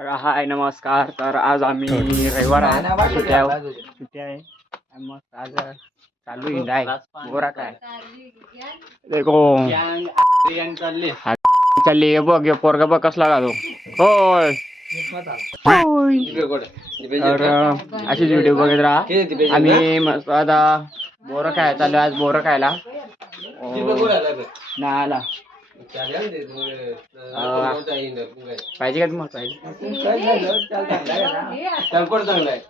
हाय नमस्कार. तर आज आम्ही रविवार आहे, सुट्टी आहे. मग आज चालू हिंडाय बोरा काय देखो चालली बघ पोरगा बघ कसला घालो. होय तर अशीच व्हिडिओ बघत राहा. आम्ही मस्त आता बोरं खायला चाललो. आज बोरं खायला ना आला पाहिजे का तुम्हाला पाहिजे.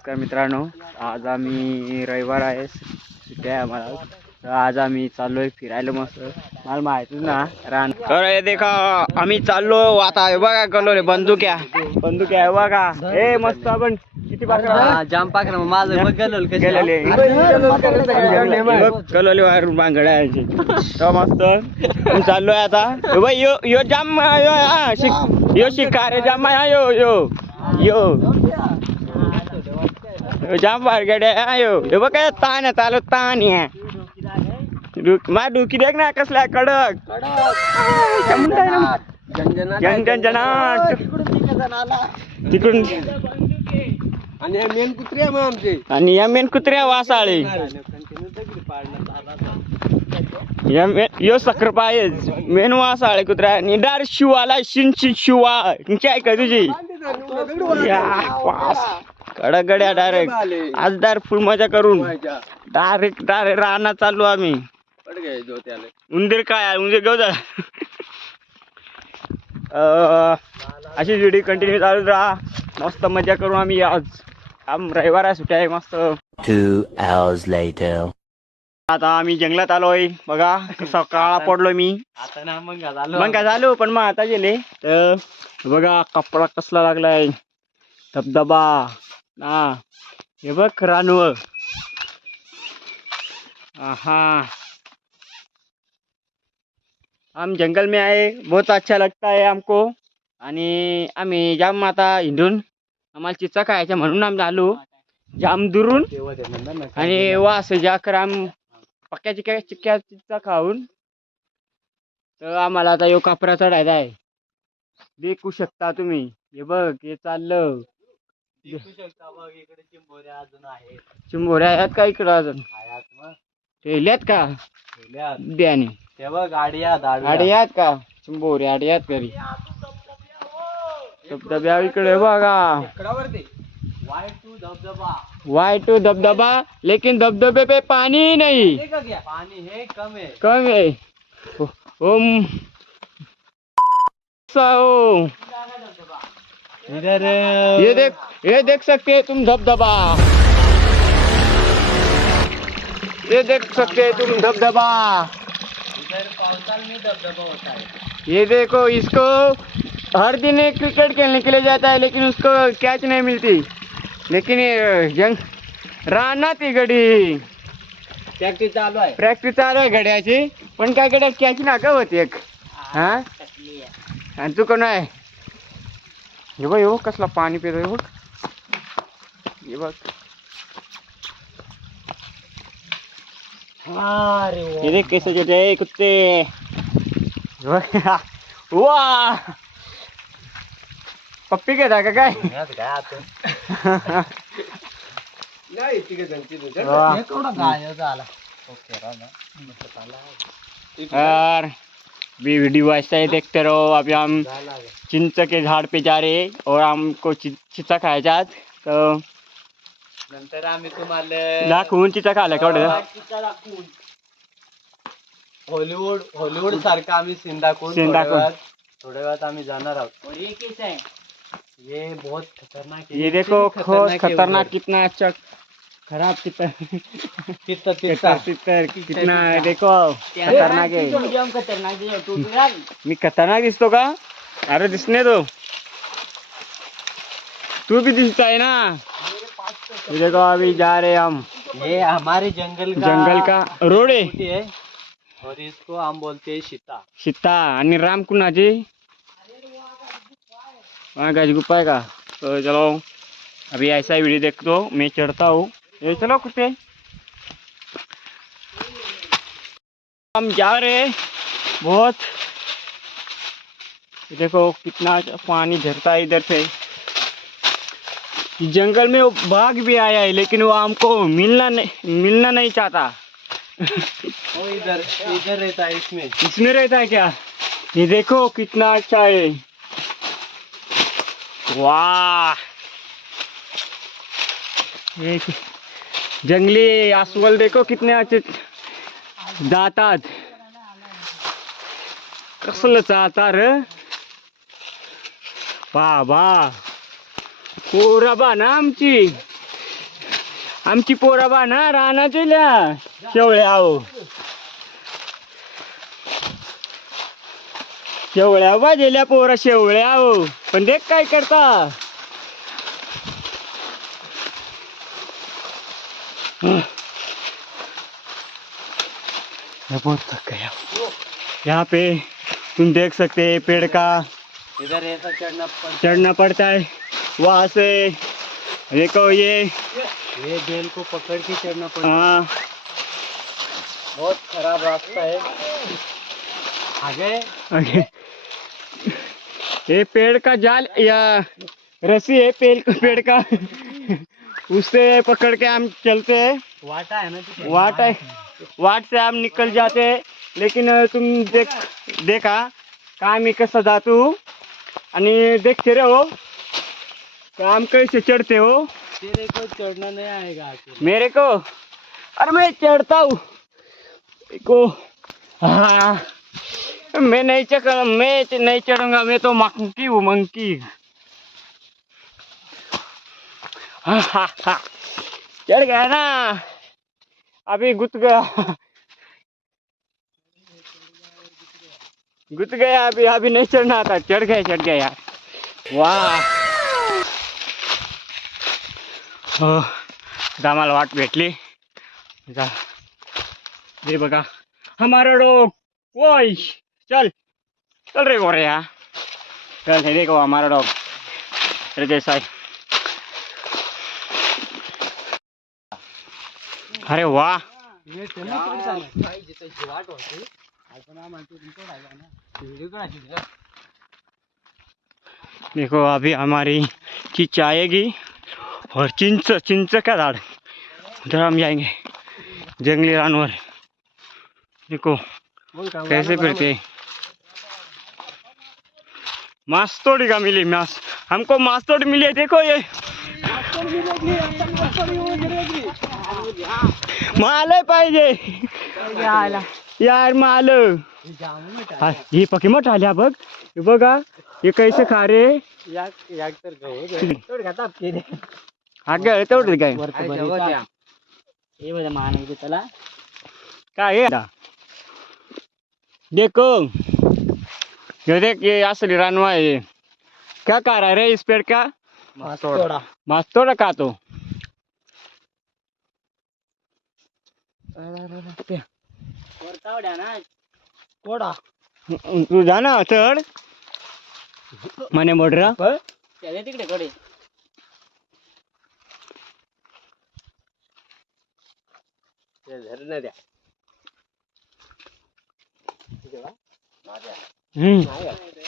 तर मित्रांनो आज आम्ही रविवार आहे, सुट्टी आहे आम्हाला. तर आज आम्ही चाललोय फिरायला मस्त. मला माहितीच ना रान. तर हे देखा आम्ही चाललो आता. बघा कलोरे बंदूक आहे बघा. हे मस्त आपण किती पाकरा जाम पाकरा माझं बघ गलोल गेलेले कलोले वारून बांगड्या यायचे तर मस्त चाललोय आता. यो यो जाम यो शिकारे जाम यो यो यो जाम बारगड्या यो हे बघ काय ताण आहे. चालू ताण आहे माझ्या डोकी देख ना कसला कडक जनजनाट तिकडून. आणि या मेन कुत्र्या वासाळे यो सक्रापायच मेन वासाळे कुत्र्या आणि डार शिवाला शिंची शिवा काय का तुझी कडगड्या डायरेक्ट आज डार फुल मजा करून डायरेक्ट राहणार चालू आम्ही. उंदीर काय उंदीर घेऊ जा. अशी व्हिडिओ कंटिन्यू चालू राहा. मस्त मजा करू आम्ही. आज रविवार सुट्टी आहे मस्त. 2 hours later. आता आम्ही जंगलात आलोय बघा. कसा काळा पडलोय मी. मग काय झालो पण मग आता गेले तर बघा कपडा कसला लागलाय. धबधबा ना हे बघ रानवं. हाँ हम जंगल में आए, बहुत अच्छा लगता है हमको. आणि आम्ही जाम आता हिंडून आम्हाला चिचा खायच्या म्हणून आम्ही आलो जाम दुरून. आणि वास जाकर आम पक्क्या चिक्क्या चिचा खाऊन तर आम्हाला आता यो कापरा चढायचा आहे. देखू शकता तुम्ही. हे बघ हे चाललं. चिंबोऱ्या आहेत का इकडं अजून ठेवल्यात का द्याने गाड्या आहेत का चिंबोऱ्या आहेत घरी. धबधब्या इकडे बघा. Y2 धबधबा लेकिन धबधबे पे पानी नहीं. पानी है कम है. ओम साओ इधर ये देख सकते हैं तुम धबधबा. ये देख सकते हैं तुम धबधबा. इधर पावसाल में धबधबा होता है. ये देखो इसको हर दिन एक क्रिकेट खेलने के लिए जाता है लेकिन उसको कैच नहीं मिलती. लेकिन ये जंग रानात ती गडी प्रॅक्टिस चालू आहे गड्याची. पण काय गड्यात कॅच ना का होती एक. हा आणि तू कोण आहे. हे बघ हो कसला पाणी पितोय बघ. हे बघ ये देख कैसे छोटे कुत्ते. वा पप्पी घेता का काय. यार वीडियो ऐसा ही देखते रहो. अभी हम चिंच के झाड़ पे जा रहे और हमको चिचा खायचा. तर नंतर आम्ही तुम्हाला दाखवून चिचा खायला केवढं हॉलिवूड सारखा आम्ही सीन दाखवून थोड्या वेळात आम्ही जाणार आहोत. ये बहुत खतरनाक है. ये देखो खतरनाक कितना अच्छा खराब चित्तर कितना है. देखो खतरनाक आहे. मी खतरनाक दिसतो का. अरे दिसने दो तू भी दिसता है ना. देखो अभी जा रहे हम. ये हमारे जंगल का रोड है और इसको हम बोलते हैं सीता. आणि राम कुणाची वहाँ का गुप्पा है का. तो चलो अभी ऐसा ही वीडियो देखो. मैं चढ़ता हूँ. ये चलो कुत्ते हम जा रहे हैं बहुत. देखो कितना पानी झरता है इधर से. जंगल में वो बाघ भी आया है लेकिन वो हमको मिलना नहीं चाहता। वो इधर इधर रहता है इसमें। इसमें रहता है क्या? ये देखो कितना अच्छा है। वाह, एक जंगली अस्वल देखो कितने अच्छे जातात. कसलं जाता रे बाबा. पोराबा ना आमची पोराबा ना रानाच्या शेवळ्या आहो. शेवळ्या वाजेल्या पोरा शेवळ्या हो. पण देख काय करता. बहुत थक गया. यहाँ पे तुम देख सकते हैं पेड़ का इधर ऐसा चढ़ना पड़ता है. वहाँ से देखो ये बेल को पकड़ के चढ़ना पड़ता है. हाँ बहुत खराब रास्ता है. आगे आगे ये पेड़ का जाल या रस्सी है पेड़ का उससे पकड़ के हम चलते हैं. वाटा है ना. वाट है, वाट से हम निकल जाते हैं. लेकिन तुम देखा काम कसं जातो आणि देखते रहो काम कैसे चढ़ते हो. तेरे को चढ़ना नहीं आएगा. मेरे को अरे मैं चढ़ता हूँ को. हाँ मैं नहीं चढ़ूंगा. मैं तो मंकी हूँ मंकी. हाँ चढ़ गया ना. अभी गुत गया अभी नहीं चढ़ना था. चढ़ गया यार. वाह हो आम्हाला वाट भेटली. हे बघा हमारा डॉग. ओय चल रे गोरे या. चल हे देखो हमारा डॉग. अरे जैसा है. अरे वाह देखो अभी हमारी चिंच आएगी और चिंच का झाड़ उधर हम जाएंगे जंगली जानवर. देखो कैसे फिरते. मास्तोड़ी का मिली हमको मास्तोड़ी मिली है. देखो ये माल पाहिजे यार माल. ही पकी मोठ आल्या बघ. हे बघा हे कैसे खा रे. तेवढं काय काय देखो ये देख ये असली रानवा है. क्या खा रहा है रे इस पेड़ का. मास्तोड़ा खा तो. तू जा ना चढ म्हणे मोडरा तिकडे कडे.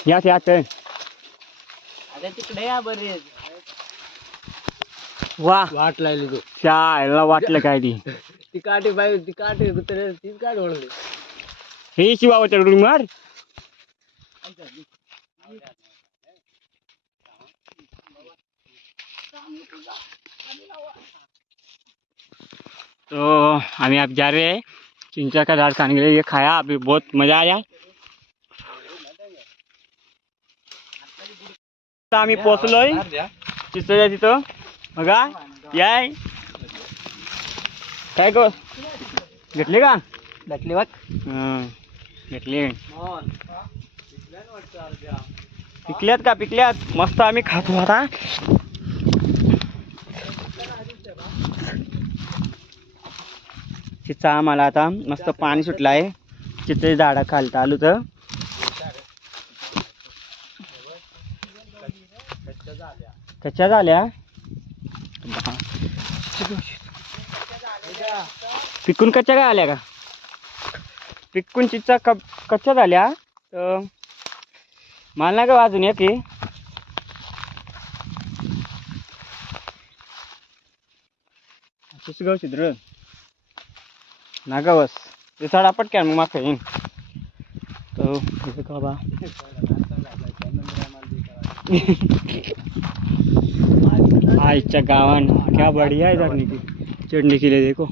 यात तिकडे या बरे. वा वाट लागली तू. चायला वाटलं काय ती काठी बाई ती काठी तीच काठ ओळखली. हे शिवावर चढून मार. तो हमें अब जा रहे हैं चिंचा का झाड़ खाने के लिए. ये खाया अभी बहुत मजा आया. आम्ही पोचलोय चिंचेच्या तिथं. बघा याय काय गो घेतली का. भेटली बघ. घेतली. पिकल्यात मस्त आम्ही खातो आता. चिंचा आम्हाला आता मस्त पाणी सुटलं आहे. चिंचेच्या झाडा खालता आलो तर कच्च्या झाल्या. पिकून कच्च्या काय आल्या का. पिकून चिंचा कच्च्या झाल्या तर मला का अजून एक सुसगाव चित्र नागा बस ते चढा पटक्यान मग मागं येईन तो इथं का बा आईच्या गावान क्या बढ़िया है इधर की चढ़ने के लिए देखो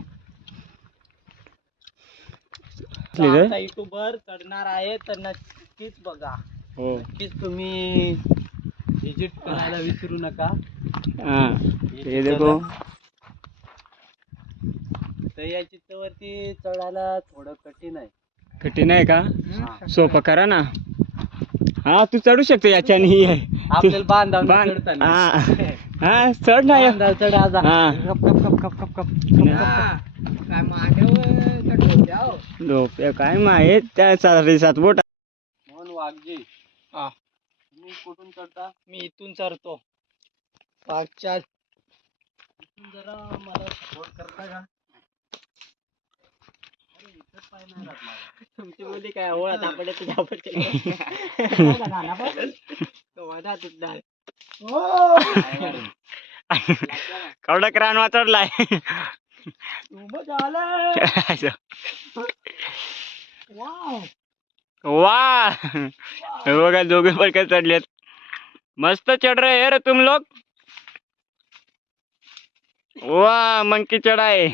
युट्यूबर चढणार आहे तर नक्कीच बघा. हो नक्कीच तुम्ही व्हिजिट करायला विसरू नका. हाँ ये देखो तर या चित्रावरती चढायला थोडं कठीण आहे. कठीण आहे का सोपं करा ना. हा तू चढू शकतो याच्याने आपल्याला बांधावं बांध चढताना. हा हा चढ ना या. बांधावं चढ आज. हा cup cup cup cup cup cup. काय मागे डोप्या काय माहित त्या सात बोट मोहन वाघजी. तुम्ही कुठून चढता? मी इथून चढतो. पाचच्या इथून जरा मला सपोर्ट करता का? अरे इथं पाय नाही राहत माझा. तुमची मुली काय ओळा तापडे तुझ्या कवडा क्रान वाचडलाय वा हे बघा दोघे पण काय चढलेत मस्त चढ़ रहे हैं रे तुम लोग वाह मंकी चढ़ाए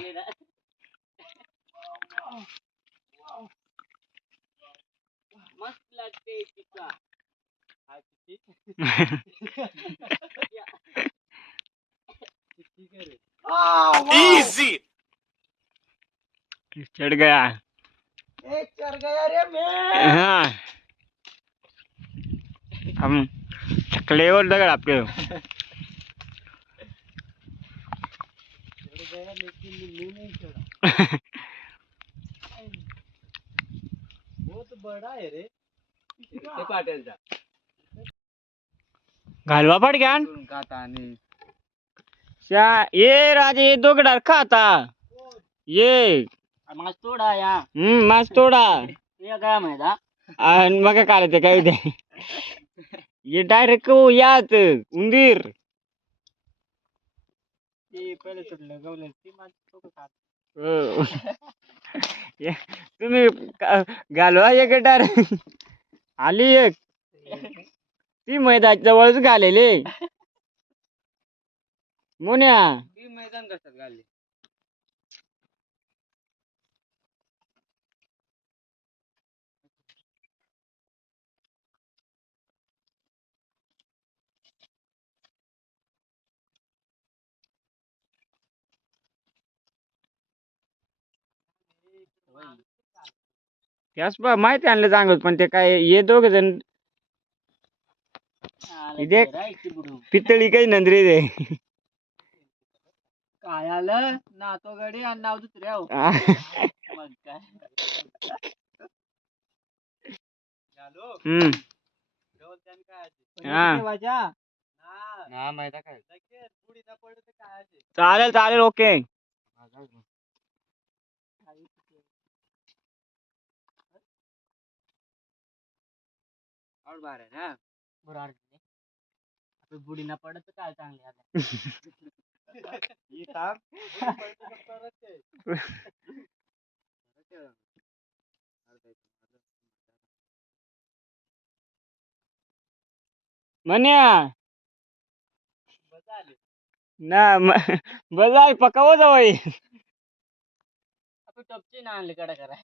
मस्त लागते चिक्का. Easy! चढ़ गया चढ़ गया रे मैं. हाँ हम थकले और दगड़ आपके चढ़ गया लेकिन मैं नहीं चढ़ा. बहुत बड़ा है रे. पाटीलचा घालवा पड़ गया खाता आणि ये राजे ये दोगडार का आता ये मास तोडा या. मास तोडा ये काय माहिती आणि मग काय ते काय ते ये डायरेक्ट यात उंदीर ते पहिले सुटलं गवलं ती माझी तो खात. हो. तुम्ही घालवा एक गटार आली एक ती मैदान जवळच घालेले मोन्या ती मैदान कसं घालले. त्यास बा माहिती आणलं चांगलं पण ते काय ये दोघ जण देख पितळी काही नंदरी दे काय आलं ना तो गडी आणि नाव दुसऱ्या मग काय. हम्म हा ना माहिती काय पुढे ना पडत काय चालेल चालेल ओके और बार है ना बरोबर. आपण बुडी ना पडत काय चांगले आता. ही थांब मन्या ना बजाय पकाव जावई आपण टपची ना आणले कडा करा.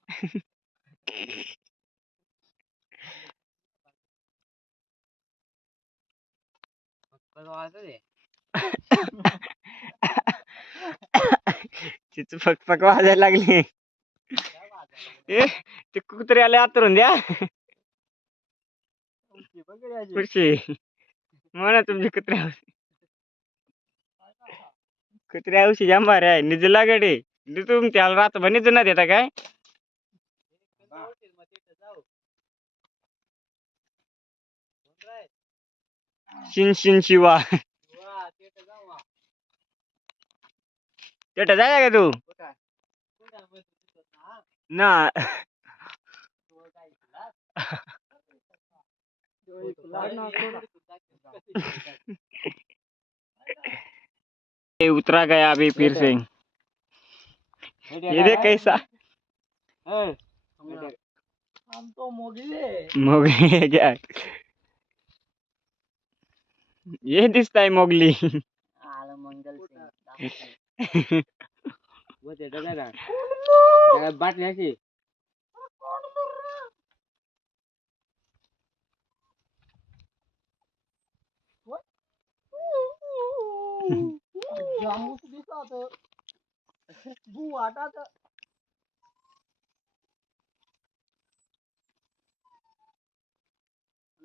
तिचं फक फक वाजायला लागली ए ते कुत्र्याला आतरून द्या खुशी म्हणा तुमची कुत्र्या औषधी जांभार आहे निजला गडे तुम त्याला रात म्हणे जुना देता काय शिन शिन शिवा तेटा जाय का तू ना उतरा गया अभी फिर से ये देख कैसा हम तो मोगले मोगली है क्या? ये दिसताय मोगली. आलं मंगल वो ते जरा बाटली अशी. जामूस दिसत बू वाटात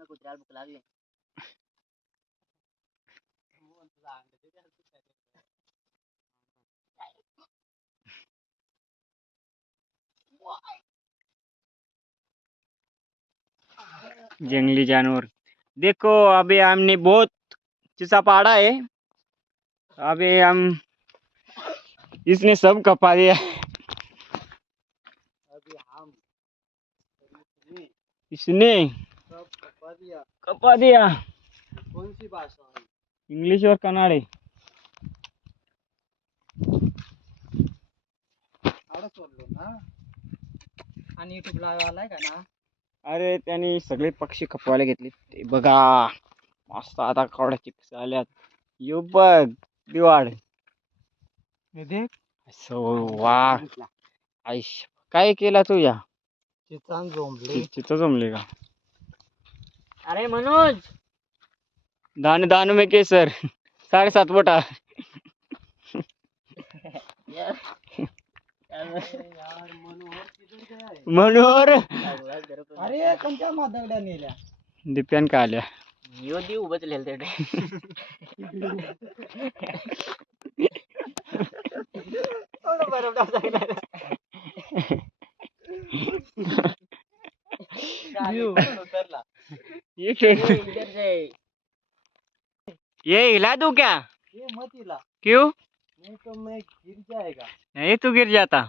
कुत्र्याला भूक लागली. जंगली जानवर. देखो अभी हमने बहुत चिसा पाड़ा है. अभी हम इसने सब कपा दिया. अभी हम इसने सब कपा दिया. कपा दिया. कौन सी भाषा है? इंग्लिश और कन्नड़. आडच बोललो ना. आणि युट्यूब लावायला आहे का ना. अरे त्यांनी सगळे पक्षी खपवायला घेतले. ते बघा मस्त आता कवड्या चिप्स आल्यात. यो बघ दिवाड. देख सो वा आईश काय केला तू या चिचान जोंबले. चित्त जमले का? अरे मनोज दान दान में केसर 7.5 बोटा. यार मनोहर किधर गया है? मनोहर अरे कोणत्या मादगड्या नेल्या? दिप्यान का आल्या. यो दी उभच लिहिलं तेडे. ये हिला दूं क्या? ये मत हिला क्यों? नहीं तो मैं गिर जाएगा. नहीं तू गिर जाता.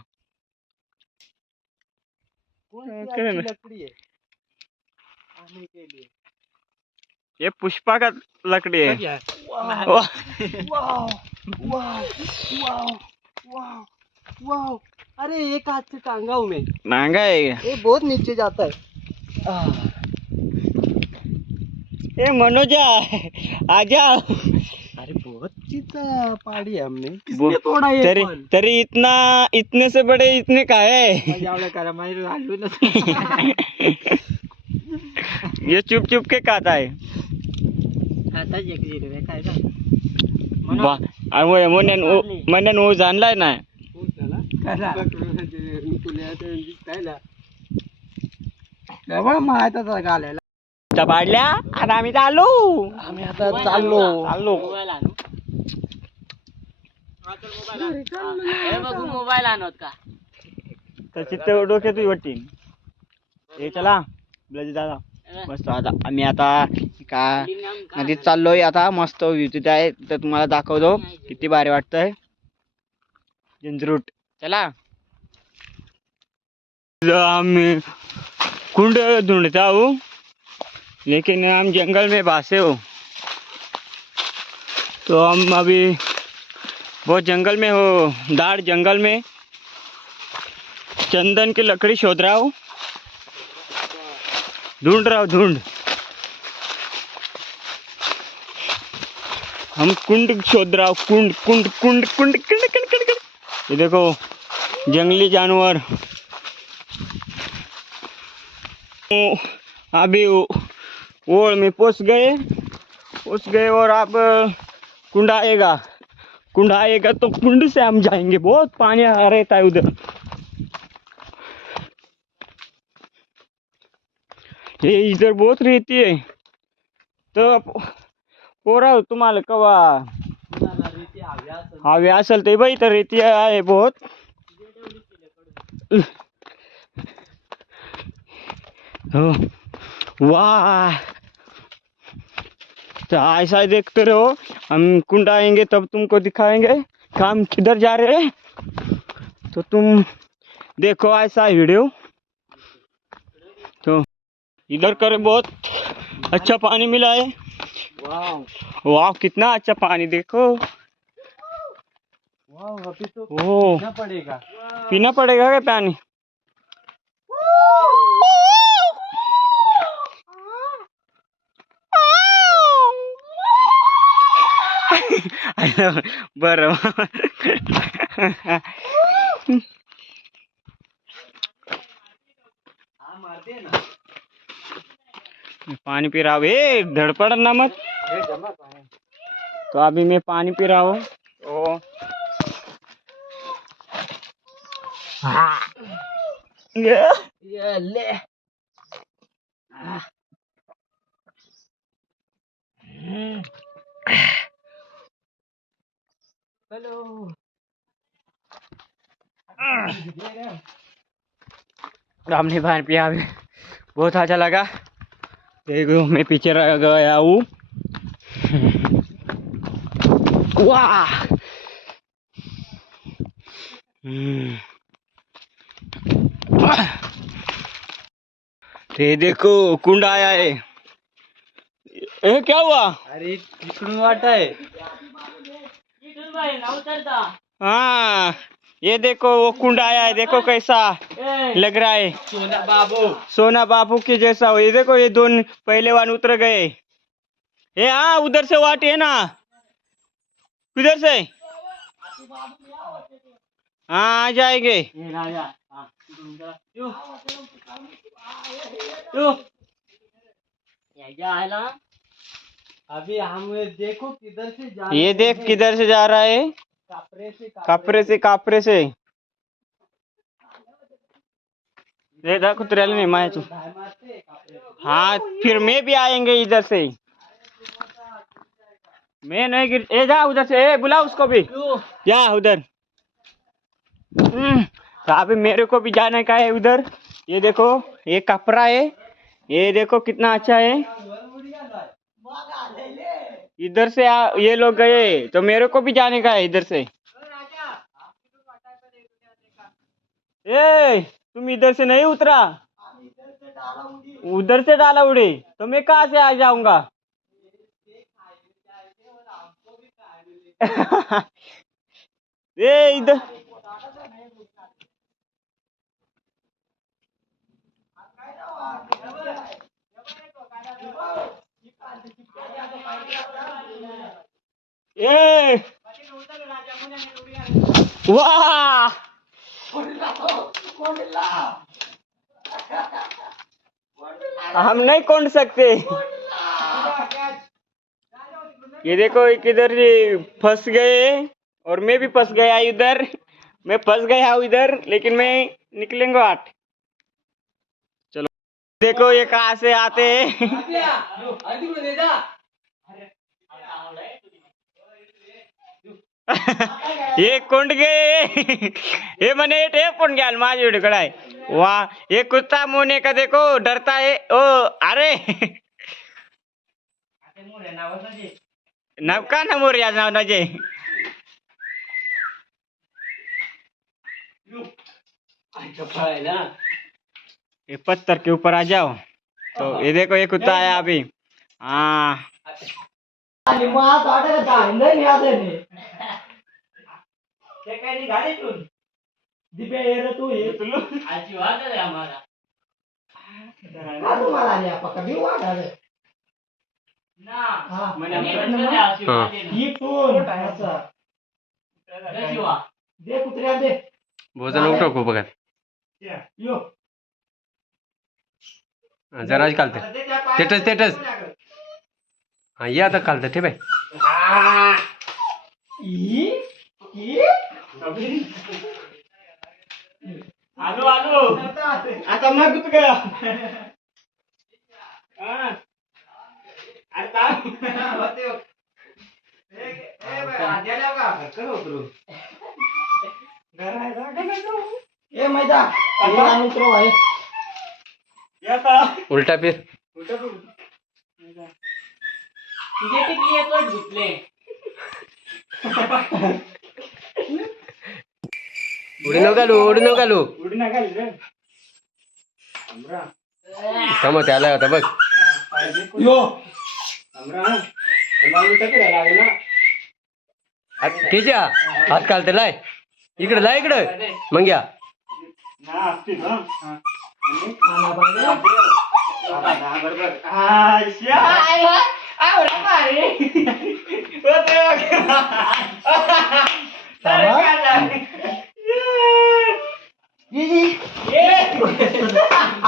कौन सी करे अच्छी ना. लकड़ी है खाने के लिए? ये पुष्पा का लकड़ी है. वाह वाह. वाह वाह वाह वाह वाह. अरे एक हाथ से टांगा हूँ मैं. महंगा है ये. ये बहुत नीचे जाता है. ए मनोजा आजा. अरे बहुत चीज़ पाड़ी है हमने. वो- किसने तोड़ा ये तरी फल? तरी इतना इतने से बड़े इतने का है. यावला करा माहिर झालो ना. ये चुप चुप के खाता है. आता एक जीरो आहे काय का? वाह. आणि वो म्हणून वो जाणलाय ना. माहितच घालायला. त्या पाडल्या आणि आम्ही चाललो. आम्ही आता चाललो. मोबाईल आणत का? तर चित्त डोक्यात वाटते. हे चला ब्लजी दादा मस्त. आता आम्ही आता का नदीत चाललोय. आता मस्त व्ह्यू तिथे आहे तर तुम्हाला दाखवतो किती भारी वाटतंय. जंजरूट चला. हम कुंड ढूंढता हूँ लेकिन हम जंगल में बसे हो. तो हम अभी बहुत जंगल में हो. दाढ़ जंगल में चंदन की लकड़ी शोध रहा हूँ. ढूंढ रहा हूँ ढूंढ. हम कुंड शोध रहा हूँ. कुंड कुंड कुंड कुंड कुंड कुंड कुंड कुंड. ये देखो जंगली जानवर. अभी ओड़ में पहुंच गए और अब कुंड आएगा तो कुंड से हम जाएंगे. बहुत पानी आ रहता है उधर. ये इधर बहुत रेती है. तो पोरा तुम्हाला कवा हवे असेल ते बाई तर रेती आहे बहुत. हो वाह. तो ऐसा देखते रहो. हम कुंड आएंगे तब तुमको दिखाएंगे हम किधर जा रहे हैं. तो तुम देखो ऐसा वीडियो. तो इधर कर बहुत अच्छा पानी मिला है. वाह कितना अच्छा पानी देखो. वाह, अभी तो ओ पीना पड़ेगा। पीना पड़ेगा क्या पानी? बरं. हाँ मारते ना। पानी पी रहा हूँ. ए धड़पड़ ना मत. ये जमा पानी। तो अभी मैं पानी पी रहा हूँ. तो ये ले। हेलो। हमने पानी पिया अभी. बहुत अच्छा लगा. देखो मैं पीछे रह गया हूँ. वाह. ये देखो कुंड आया है. ए क्या हुआ? अरे इकडून वाट आहे. इथून बाई ना उतरता. हाँ ये देखो वो कुंड आया है. देखो कैसा ए, लग रहा है. सोना बाबू. सोना बापू के जैसा हो. ये देखो ये दोन पहलवान उतर गए. ये हाँ उधर से वाट है ना. किधर से? हाँ आ जाएंगे. ए राजा. हाँ, इकडून जा. यो. यो. याच्या आयला. अभी हम देखो किधर से जा ये देख किधर से जा रहा है. कापरे से ये देखो कुत्र्याला नहीं माय तू. हाँ फिर मैं भी आएंगे इधर से. मैं नहीं गिर. ए जा उधर से. ए बुला उसको भी. जा उधर. तो अभी मेरे को भी जाने का है उधर. ये देखो ये कपड़ा है. ये देखो कितना अच्छा है. इधर से ये लोग गए तो मेरे को भी जाने का है इधर से. ए तुम इधर से नहीं उतरा. उधर से डाला उड़ी तो मैं कहाँ से आ जाऊंगा. ए इधर. ए वाह. हम नहीं कोंड सकते. ये देखो किधर फंस गए और मैं भी फंस गया इधर. मैं फंस गया हूँ इधर लेकिन मैं निकलेंगे आठ. चलो देखो ये कहाँ से आते हैं. ये कोंड गए. ये मने ये पण घ्याल माझी एवढी कडाय. वाह ये कुत्ता मोने का देखो डरता है. ओ अरे नाव का ना मोर्या नाव नाजे. ये पत्थर के ऊपर आ जाओ. तो ये देखो ये कुत्ता आया अभी. हाँ आशीर्वाद आहे आम्हाला. ना म्हणे आशीर्वाद आहे ना. जय शिवा. भोजन उठो बघा. जरा कालते तेटच हा ये आता कालतं ते बाय. आलू आलू आता मग तू गया. उलटा फिर. तुझे टिकली एकच गुतले. उडी नको घालू उडी नका रे. थांब त्याला आता बघ. यो हमरा मला उलटा फिरायला लागलं ना. केशा हात कालते लाय इकडे लाय इकडे मग या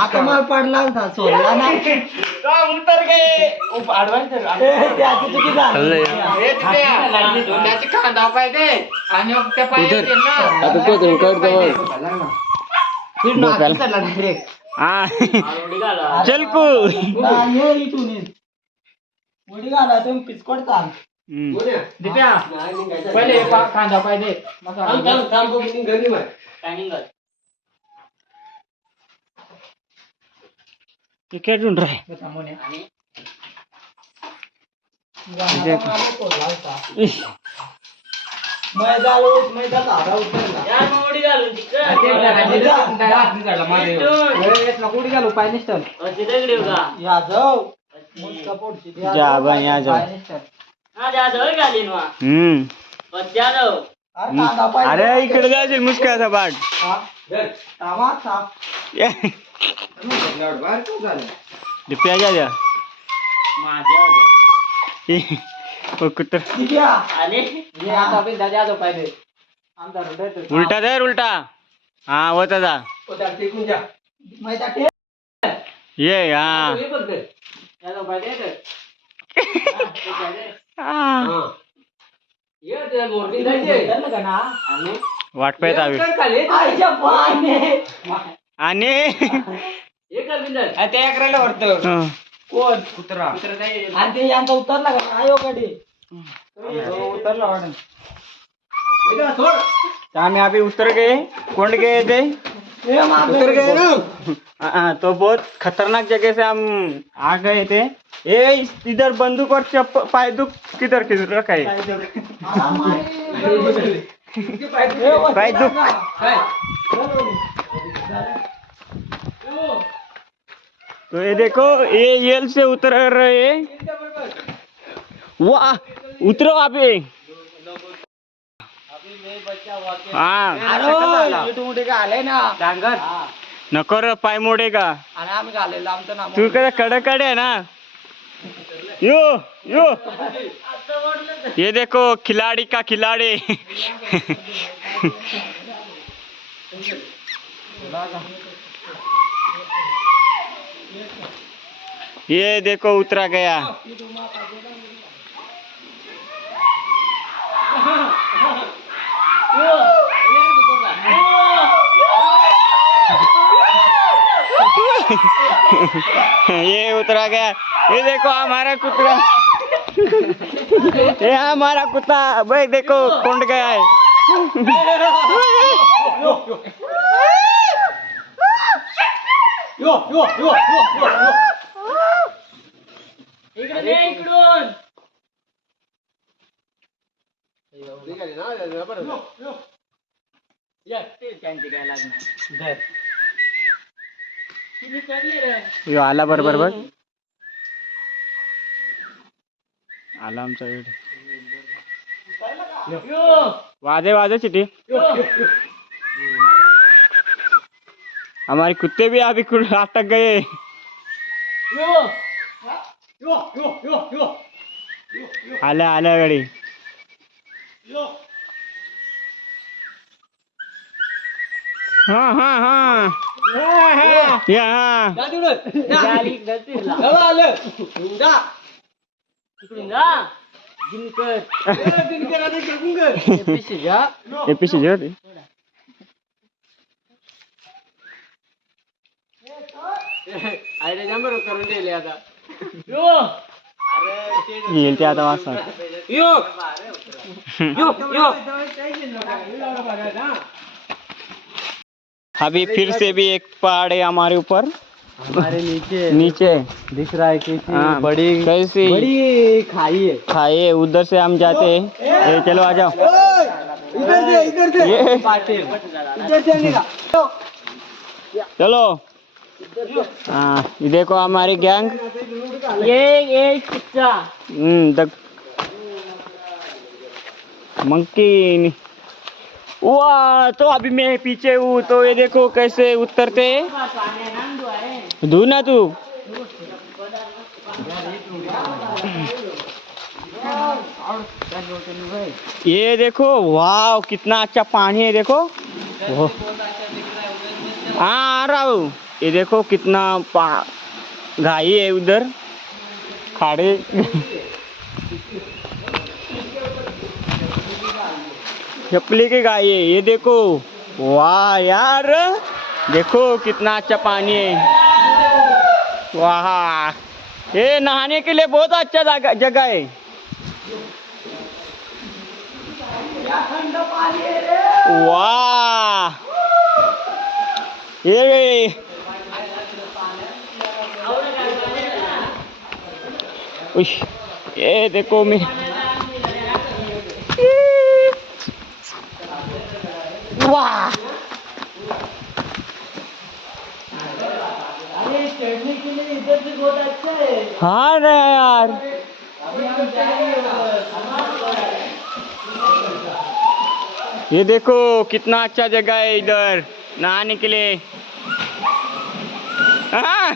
आता मला पडला होता सोडला ना उतर गे त्याची चुकी झाली त्याची खांदा पाहिजे आणि मग त्या पाहिजे आता तो तुम्ही करतो चल कू ये इथून ये. उडी घाला तुम्ही पिचकोट चाल दिप्या पहिले खांदा पाहिजे क्रिकेट ढूंढ रहा है मैदान धागा उतरला या जाऊ मुसका पोटची द्या. जा बा, या जाऊ. अरे कांदा पाहिजे. अरे इकडे जायचं मुसकाचा बाट हा. थांबा, थांब. दिप्या जा जा ओ कुत्र ठीक आहे. ये आता बी दादा जाऊ पाहिजे आमचा रडत उलटा दर उलटा हा होता जा मैदा ठेव. ये हा धरलं का ना? वाट पाहत आवी आईच्या पाने. आणि हं. कोण कुत्रा आणि ते यांचा उतरला का आयो कडे उतरला वाटण आम्ही अभी उतर गए कौन गए थे उतर गए ना. हाँ, तो बहुत खतरनाक जगह से हम आ गए थे ये इधर बंदूक और पायदुक किधर किधर रखा है पायदुक तो ये देखो ये येल से उतर रहे हैं वाह उतरो आप ये हाँ मोठे का आले ना डांगर नको रे पाय मोडेगा आणि आम्ही घालेलं आमचं नाव तू कदा कडकडे है ना यो यो ये देखो खिलाड़ी का खिलाड़ी ये देखो उतरा गया ये उतरा गया ये देखो हमारा कुत्ता ये हमारा कुत्ता भाई देखो कुंड गया है इकडून यो आला बरोबर बघ आला आमचा वेळ वाजे वाजे चिटी हमारे कुत्ते भी अभी अटक गए आल्या आल्या गाडी हाँ हाँ हाँ या हाँ एपिसी जो रे येईल ते आता वाजता अभी फिर से भी एक पहाड़ है हमारे ऊपर हमारे नीचे नीचे दिख रहा है कैसी हाँ, बड़ी कैसी बड़ी खाई है खाए उधर से हम जाते हैं ये चलो आ जाओ इधर से ये पाटिल इधर चलने का चलो हाँ ये देखो हमारी गैंग ये कुत्ता मंकी। वाह, तो अभी मैं पीछे हूँ, तो ये देखो कैसे उतरते। धू ना तू। ये देखो, वाह कितना अच्छा पानी है, देखो। हाँ, आ रहा हूँ। ये देखो कितना घाई है उधर, खाड़े। चपली की गाय है, ये देखो। वाह यार, देखो कितना अच्छा पानी है। वाह, ये नहाने के लिए बहुत अच्छा जगह है। वाह, ये देखो मैं। वाह, अरे चढ़ने के लिए इधर से बहुत अच्छा है। हाँ ना यार, अभी हम जाएंगे। ये देखो कितना अच्छा जगह है इधर नहाने के लिए। हाँ।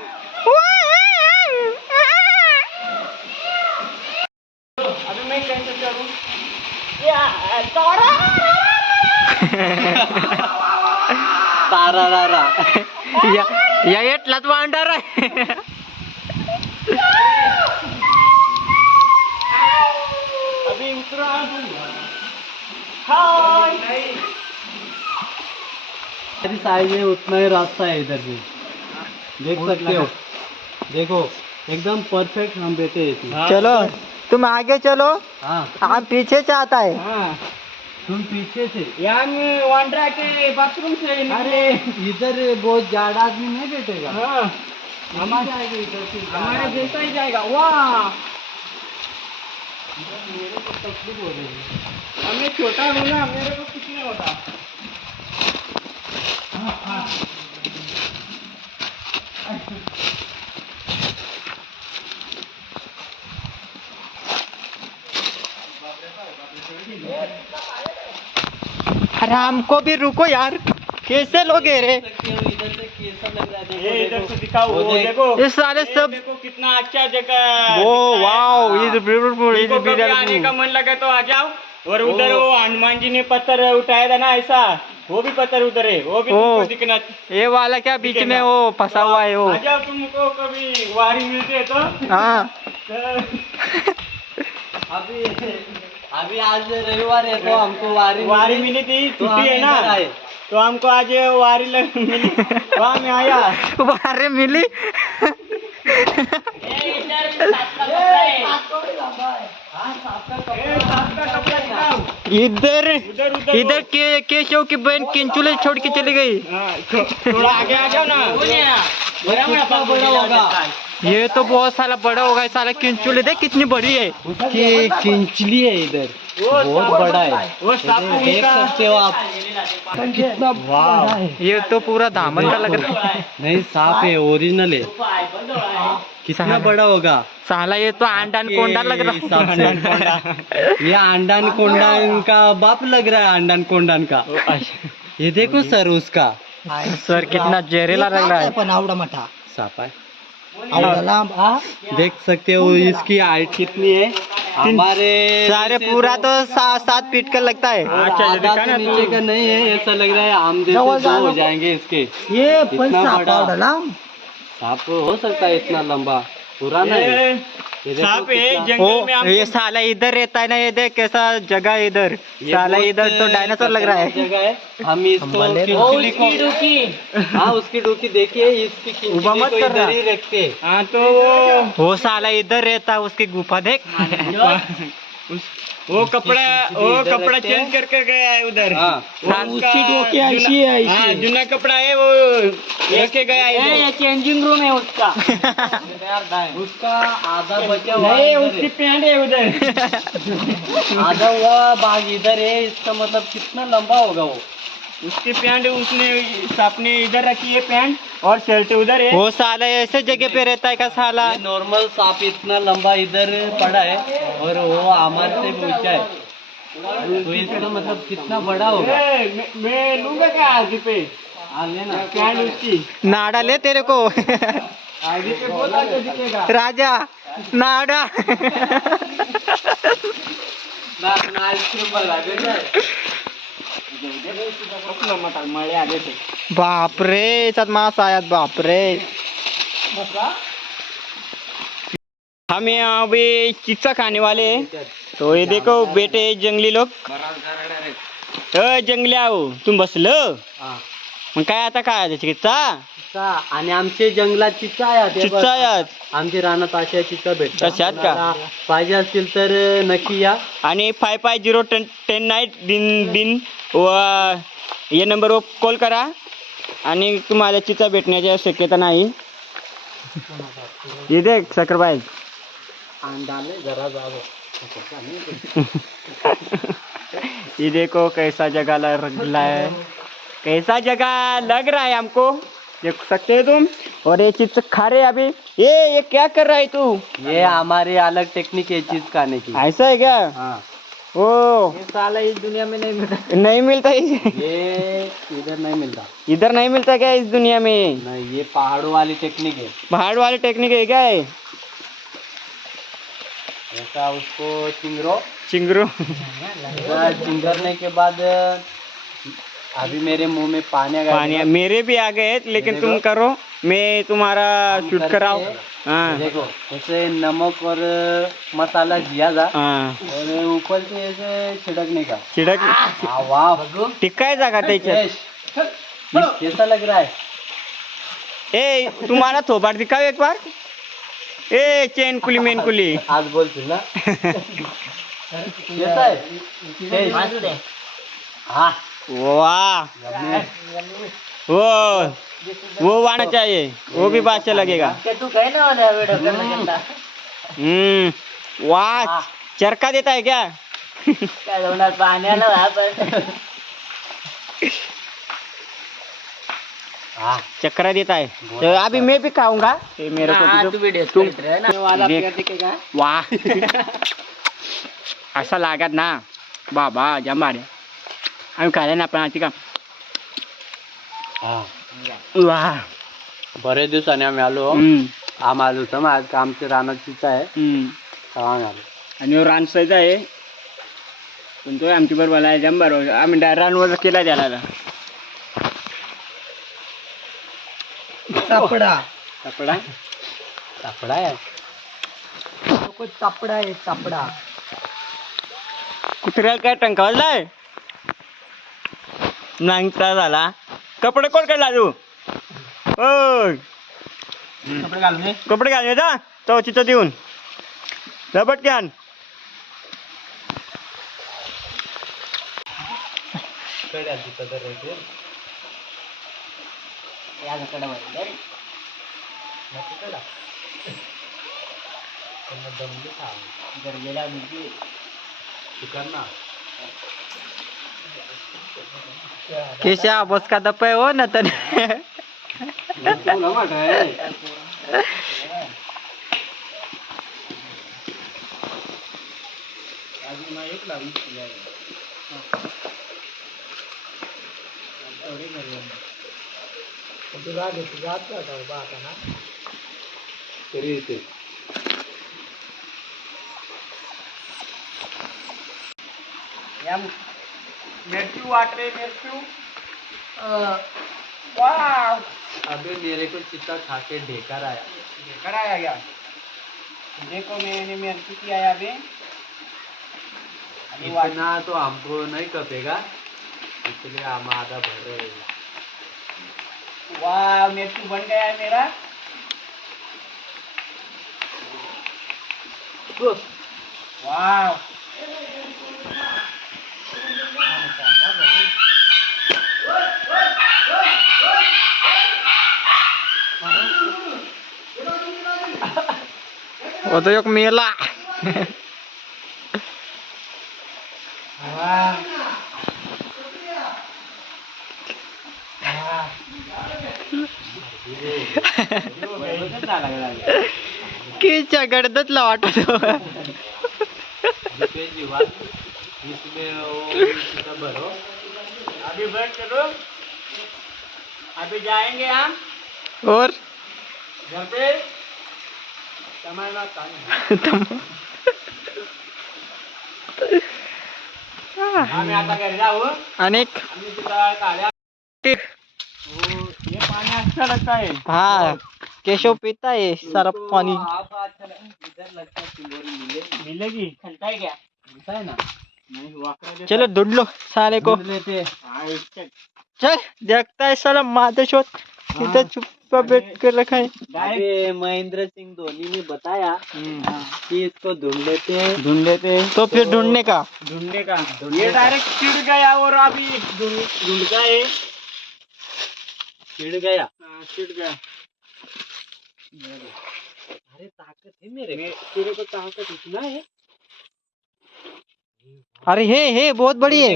अभी मैं कैसे करूं? तारा या एटलाच वांडार आहे। अभी उतरा मेरी साइड में उतना ही रास्ता है इधर से, देख सकते हो। देखो एकदम परफेक्ट हम बैठे हैं इसमें। चलो तुम आगे चलो, हाँ, हम पीछे चाहता है। हाँ, तुम पीछे से। यहाँ में वांड्रा के बाथरूम से अरे इधर बहुत ज्यादा आदमी नहीं बैठेगा। हाँ, हमारे जाएगा इधर से, हमारे जैसा ही जाएगा। वाह, मेरे को तकलीफ हो रही है। हमें छोटा हूँ ना, मेरे को कुछ नहीं होता। अरे हमको भी रुको यार, कैसे लोगे रे? इधर से कैसा लग रहा है? ये इधर से दिखाओ, वो देखो, ये सारे सब देखो कितना अच्छा जगह। वो वाओ, इज ब्यूटीफुल, इज इनको कभी आने का मन लगे तो आ जाओ। और उधर वो हनुमान जी ने पत्थर उठाया था ना ऐसा, वो भी पत्थर उधर है, वो भी तुमको दिखना। ये वाला क्या बीच में वो फंसा हुआ है वो। आ जाओ, तुमको कभी वारी मिलती है तो। हाँ, अभी आज रविवार है तो हमको वारी मिली थी, तो हम छुट्टी है ना, इधर आए। तो हमको आज वारी मिली, वहाँ में आया। बाहर मिली। इधर इधर केशव की बहन किंचुले छोड़ के चली गई। थोड़ा आगे आ जाओ ना। कितना बड़ा होगा? ये तो बहुत साला बड़ा होगा, साला किंचुले देख कितनी बड़ी है। उसकी किंचली है इधर, बहुत बड़ा है। वो सांप देख सकते हो आप, कितना बड़ा है। ये तो पूरा दामन का लग रहा है। नहीं, सांप है, ओरिजिनल है। कितना बड़ा होगा साला, ये तो अंडान कोंडा लग रहा हिसाब से। ये अंडान कोंडान का बाप लग रहा है, अंडान कोंडान का। ये देखो सर उसका, सर कितना जहरीला लग रहा है। पण आवडा मोठा सांप है। देख सकते हो इसकी हाइट कितनी है। हमारे सारे पूरा तो 7 फीट का लगता है। आधा तो नीचे का नहीं है, ऐसा लग रहा है हम जैसे 2 हो जाएंगे इसके। ये इतना बड़ा सांप हो सकता है, इतना लंबा, पुराना है। ये देखो सांप है कितना- जंगल में। ये साला इधर रहता है ना, ये देख कैसा जगह है इधर। ये साला बहुत इधर तो डायनासोर लग रहा है। जगह है। हम इसको किंचली को, हाँ उसकी डुकी देखिए, इसकी किंचली उबा मत को कर इधर रहा। ही रखते हैं। हाँ, तो वो साला इधर रहता है, उसकी गुफा देख। वो कपड़ा इधर रखते चेंज हैं। करके गया है उधर। हाँ, उसकी डोकी ऐसी है, हाँ जुना कपड़ा है वो लेके गया है। ये चेंजिंग रूम है उसका। उसका आधा बचा हुआ नहीं, इधर उसकी है। पैंट है उधर। आधा हुआ बाग इधर है, इसका मतलब कितना लंबा होगा वो। उसकी पैंट उसने सांप ने इधर रखी है, पैंट और शर्ट उधर है। वो साला ऐसे जगह पे रहता है का साला। ये नॉर्मल सांप इतना लंबा इधर पड़ा है और वो हमारे से ऊंचा है। तो इसका मतलब कितना बड़ा होगा? मैं लूंगा क्या आगे पे? आगे ना क्या उसकी नाड़ा ले तेरे को आगे पे बहुत आगे दिखेगा। राजा नाड़ा ना आइसक्रीम बघा दे काय? मळे आगे पे बापरे याच्यात मासा आयात बापरे हम यहाँ अभी चिप्सा खाने वाले हैं तो ये देखो बेटे जंगली लोग जंगली आओ तुम बसलो हा. मग काय आता काय आहे चिकित्सा चिचा आणि आमचे जंगलात चिचा आहेत हे बघ. चिप्सा यात आमच्या रानात अशा चिचा भेटतात. तशात का? तुम्हाला पाहिजे असतील तर नक्की या. आणि 551010 नाईट दिन व या नंबरवर कॉल करा आणि तुम्हाला चिचा भेटण्याची शक्यता नाही ये देख सकरबाई अंडाले जरा जावं. ये देखो कैसा जगह लग रहा है कैसा जगह लग रहा है हमको देख सकते हो तुम और ये चीज खा रहे अभी ये क्या कर रहा है तू ये हमारी अलग टेक्निक है चीज खाने की. ऐसा है क्या हाँ. ओ ये साला इस दुनिया में नहीं मिलता। नहीं मिलता ये इधर नहीं मिलता. इधर नहीं मिलता क्या इस दुनिया में नहीं, ये पहाड़ों वाली टेक्निक है. पहाड़ वाली टेक्निक है क्या है ऐसा उसको चिंगरो. चिंगरू चिंगरने के बाद अभी मेरे मुंह में पानी आ गया. पानी मेरे भी आ गए लेकिन तुम करो मैं तुम्हारा शूट कराओ हाँ देखो ऐसे नमक और मसाला दिया जा हाँ और ऊपर से ऐसे छिड़कने का. छिड़क वाह टिकायचा का त्याच्यात कैसा लग रहा है? ए तुम्हाला थोबाड दिखाओ एक बार ए चेन कुली मेन कुली आज बोलशील ना. कैसा है? टेस्ट? हाँ. वाह वो आना चाहिए वो भी बात अच्छा लगेगा तू काय ना वाला वीडियो करना करता वाह चरखा देता है क्या काय होणार पाण्याला आपण हाँ. चक्रा देता है तो अभी मैं भी खाऊंगा ये मेरे को भी दो. वीडियो तुम वाला देख. वाह असा लागत ना बाबा जाम भारी आम्ही खायला ना आपण आधी का हाँ. वाह बरेच दिवसांनी आम्ही आलो. हम्म, आम आलो होतो मग आज आमच्या रानात चिचा आहे. हम्म. आलो. आणि रानसायचा आहे पण तो आमची बरोबर आहे जाम बरोबर आम्ही रानवर केला त्याला चापडा कपडा सापडा आहे. चापडा आहे चापडा. कुत्र्याला काय टंका वाजलाय नांगता झाला कपडे कोण काढला तू ओय कपडे घालून कपडे घालून जा तो चित्र देऊन झपट घ्यान केशा बस का दप हो ना तर तरी येते. मिरची वाट रही मिरची वाह अभी मेरे को चिता खा के ढेकर आया. कराया गया देखो मैंने मिर्ची किया है अभी इतना तो हमको नहीं कपेगा इसलिए हम आधा भर रहे हैं. वाह मिर्ची बन गया है मेरा वाह वो तो एक मेला की गडदतला वाटतो रुपये जीवात इसमें वो कितना भरो अभी वेट करो, अभी जाएंगे हम और घर पे। समय ना आम्ही आता घरी जाऊ. अनेक आम्ही तिथं काढ्या. ये पानी अच्छा लगता है. हाँ केशव पीता है सारा पानी. आप अच्छा इधर लगता है चिंबोरी मिलेगी. खलता है क्या? मिलता है ना नहीं वाकरा देता चलो ढूंढ लो साले को. ढूंढ लेते हैं। हाँ, इसके चल देखता है साला माधव शोध इधर चुप्पा बैठ कर रखा है. अभी महेंद्र सिंह धोनी ने बताया कि इसको ढूंढ लेते हैं ढूंढ लेते हैं. तो फिर ढूंढने का. ढूंढने का. ये डायरेक्ट चिढ़ गया और अभी ढूंढता है. चिढ़ गया हाँ, चिढ़ गया. अरे ताकत है मेरे तेरे को ताकत इतना है. अरे हे बहुत बड़ी है.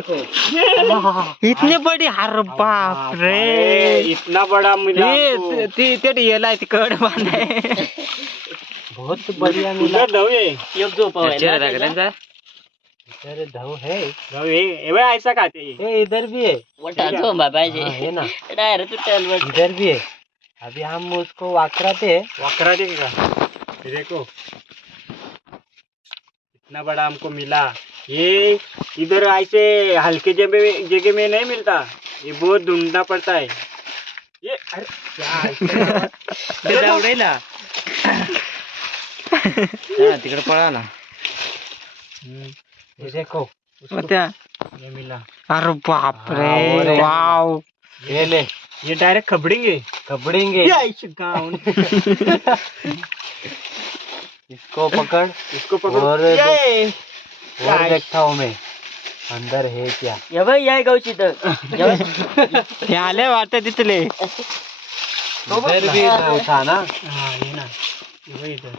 इतनी बड़ी. अरे बाप रे. इतना बड़ा मिला ये आपको. ते येला तिकड बांधाय. बहुत बढ़िया मिला उधर जाऊ ये. योग झोपावायला. अरे धव है जाऊ ये बघ, ऐसा खाते ये. ये इधर भी है मोठा झोंबा पाहिजे. हाँ, है ना डायरेक्ट तुटेल. इधर भी है अभी हम उसको वाकराते हैं वक्रा देखेगा. ये देखो इतना बड़ा हमको मिला. ये इधर ऐसे हल्के जगह में नहीं मिलता. ये बहुत ढूंढना पड़ता है. ये अरे क्या उडेला तिकडे पळा ना. ये देखो होत्या. ये मिला. अरे बाप हाँ, रे. और है. वाव. ये ले ये डायरेक्ट खबड़ेंगे. कपड़ेंगे इसको पकड़ इसको पकड़ो. और ये और देखता हूँ मैं अंदर है क्या ये बाई या गावची तर. हे आले वाटत तिथले. इधर भी धव था ना हाँ ये ना. ये वही इधर.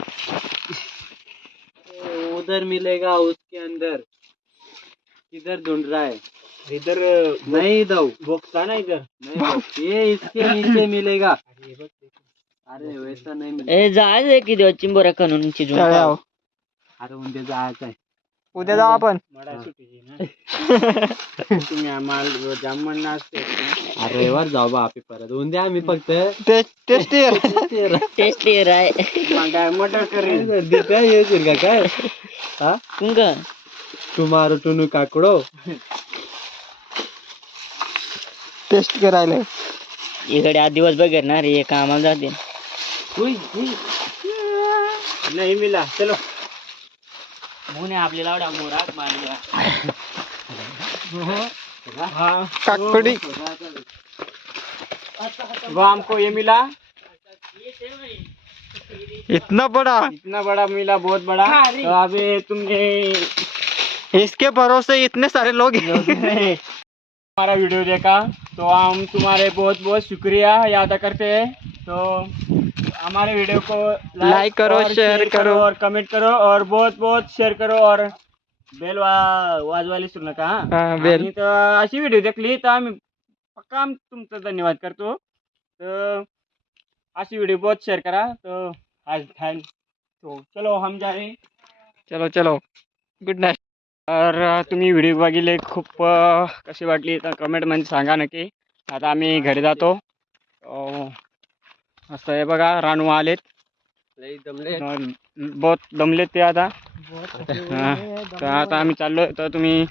उधर मिलेगा उसके अंदर इधर ढूंढ रहा है इधर नहीं दव बॉक्स था ना इधर. नहीं बघ, ये इसके नीचे मिलेगा अरे वैसा नहीं मिलेगा ए जायचं की देव चिंबोऱ्या करून चिजून. चल याव. अरे उद्या जायचं आहे उद्या जाऊ आपण. मडा सुट्टीची ना. तुम्ही आम्हाला जाम म्हणणं असते. अरे रविवार जाऊ बा आपण परत उद्या आम्ही फक्त टेस्ट टेस्ट क्लिअर आहे. काय मटर करेल. काय येशील का काय हा कुंग तू मारू टुनू काकडो टेस्ट करायला. इकडे आज दिवस बघणार हे कामाला जाते. नाही मिला. चलो मुने आपल्याला एवढा मोरात मारला. हाँ काकडी. वो हमको ये मिला. इतना बड़ा. इतना बड़ा मिला. बहुत बड़ा. तो अभी तुमने इसके भरोसे इतने सारे लोग हैं. हमारा वीडियो देखा तो हम तुम्हारे बहुत बहुत शुक्रिया अदा करते हैं. तो हमारे वीडियो को लाइक करो, और शेयर करो और कमेंट करो और बहुत बहुत शेअर करो और बेल वाजवायला विसरू नका. हाँ, बेल. आणि तर अशी व्हिडिओ देखली तर आम्ही पक्का तुमचं धन्यवाद करतो. तर अशी व्हिडिओ बहुत शेअर करा. तो आज थँक. तो चलो हम जा रहे. चलो गुड नाईट. तर तुम्ही व्हिडिओ बघितले खूप कशी वाटली तर कमेंटमध्ये सांगा नक्की. आता आम्ही घरी जातो. असं आहे बघा रानू आलेत. बहुत दमलेत ते आता. हा, तर आता आम्ही चाललो. तर तुम्ही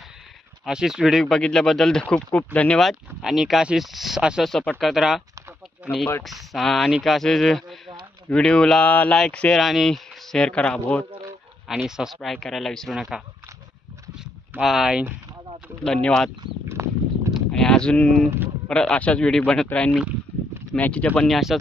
अशीच व्हिडिओ बघितल्याबद्दल खूप खूप धन्यवाद. आणि का अशीच असं सपोर्ट करत राहा. आणि का असेच व्हिडिओला लाईक शेअर करा बहुत. आणि सबस्क्राईब करायला विसरू नका. बाय. धन्यवाद. आणि अजून परत अशाच व्हिडिओ बनत राहीन मी. मॅचीच्या पण अशाच